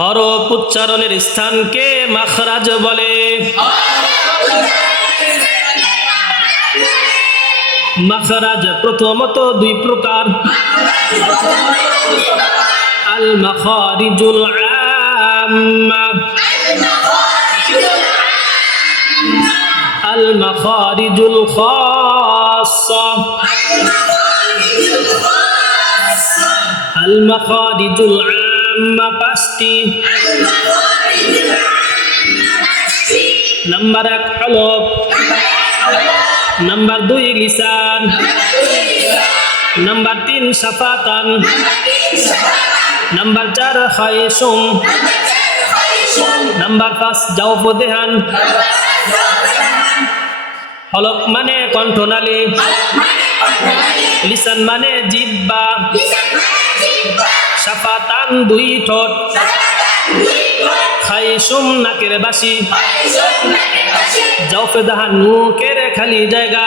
হরফ উচ্চারণের স্থানকে মাখরাজ বলে। মাখরাজ প্রথমত দুই প্রকার। আল মাখারিজুল আম্মা। আল মাখারিজুল খাসসা। আল মাখারিজুল আম্মা পাঁচটি নাম্বার এক হলফ নাম্বার দুই লিসান নাম্বার তিন সাফাতান নাম্বার চার খাইসুম নাম্বার পাঁচ জাউফদেহান হলক মানে কণ্ঠনালী লিসান মানে জিব্বা সাফাতান দুই ঠোঁট। খাই সুম নাকের বাসি। জাউফেদাহান মুখের খালি জায়গা।